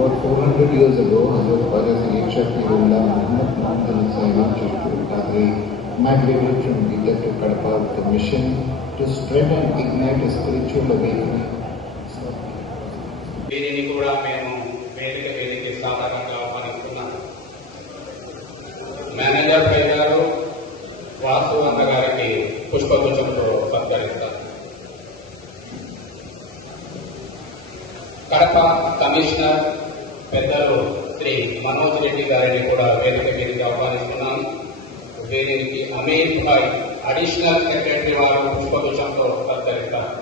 About 400 years ago, Hazrat Khwaja Sayyid Shaktiullah Muhammad Muhammad Sahib Chashtur Qadri migrated from Bidar to Kadapa with a mission to spread and ignite a spiritual awakening. దీనిని కూడా మేము వేదిక సాధారణంగా ఆహ్వానిస్తున్నాం. Manager గారు వాసు అన్న గారికి పుష్పగుచ్చంతో సత్కరిస్తారు. Kadapa commissioner పెద్దలు శ్రీ మనోజ్ రెడ్డి గారిని కూడా వేదిక మీదకి ఆహ్వానిస్తున్నాం. వీరికి అమీర్ భాయ్ అడిషనల్ సెక్రటరీ వారు పుష్పగుచ్చంతో సత్కరిస్తారు.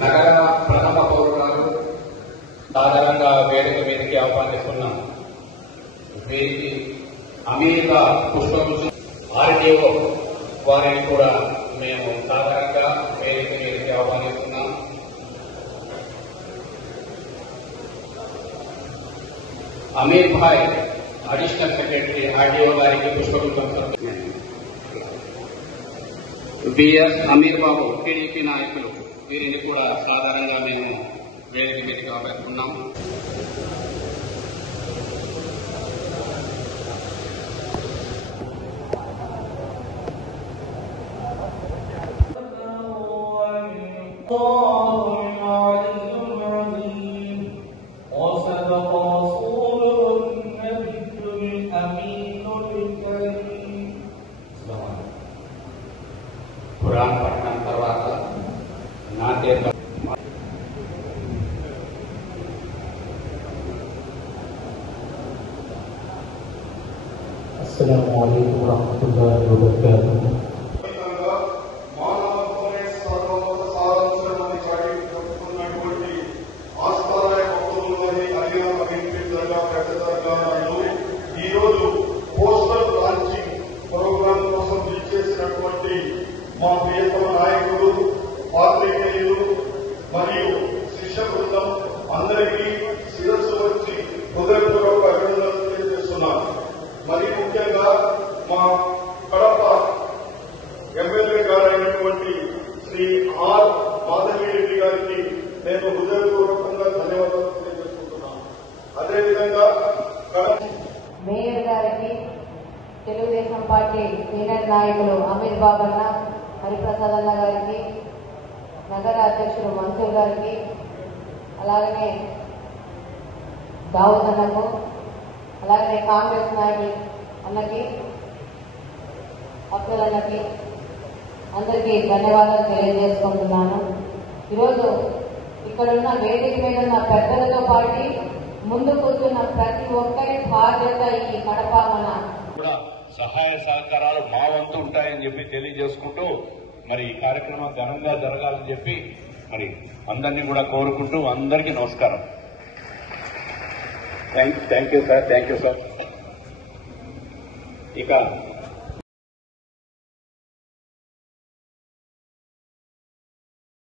నగర ప్రథమ పౌరులు సాధారణంగా వేదిక మీదకి ఆహ్వానిస్తున్నాం. వీరికి అమీర్గా పుష్పగుచ్చం ఆర్డీఓ వారిని కూడా మేము సాధారణంగా వేదిక మీదకి ఆహ్వానిస్తున్నాం. అమీర్ భాయ్ అడిషనల్ సెక్రటరీ ఆర్డీఓ గారికి పుష్పగుచ్చం బిఎస్ అమీర్ బాబు టీడీపీ నాయకులు వీరిని కూడా సాధారణంగా మేము వేదిక మీదకి ఆహ్వానిస్తున్నాం. పురాణ పట్టణం తర్వాత నాట్య అస్సలాము అలైకుం వరహ్మతుల్లాహి వబరకాతుహు. ఈరోజు పోస్టల్ లాంచింగ్ ప్రోగ్రాం కోసం ఇచ్చేసినటువంటి మా ప్రియతమ నాయకులు, పాత్రికేయులు మరియు శిష్య బృందం అందరికీ శిరస్సు వచ్చి హృదయపూర్వక అభినందనలు తెలియజేస్తున్నాను. మరి ముఖ్యంగా మా కడప ఎమ్మెల్యే గారైనటువంటి శ్రీ ఆర్ మాధవిరెడ్డి గారికి నేను హృదయపూర్వకంగా ధన్యవాదాలు తెలియజేసుకుంటున్నాను. అదేవిధంగా మేయర్ గారికి, తెలుగుదేశం పార్టీ సీనియర్ నాయకులు అమీర్ బాబన్న, హరిప్రసాద్ అన్న గారికి, నగర అధ్యక్షుడు మన్సూర్ గారికి, అలాగనే దావుద్ అన్నకు, అలాగనే కాంగ్రెస్ నాయకులు అన్నకి, అబ్దుల్ అన్నకి అందరికీ ధన్యవాదాలు తెలియజేసుకుంటున్నాను. ఈరోజు ఇక్కడున్న వేదిక మీద ఉన్న పెద్దలతో పాటు ముందు కూర్చున్న ప్రతి ఒక్కరి బాధ్యత ఈ కడప మన కూడా సహాయ సహకారాలు మా వంతు ఉంటాయని చెప్పి తెలియజేసుకుంటూ మరి ఈ కార్యక్రమం ఘనంగా జరగాలని చెప్పి మరి అందరినీ కూడా కోరుకుంటూ అందరికీ నమస్కారం. Thank you sir. ఇక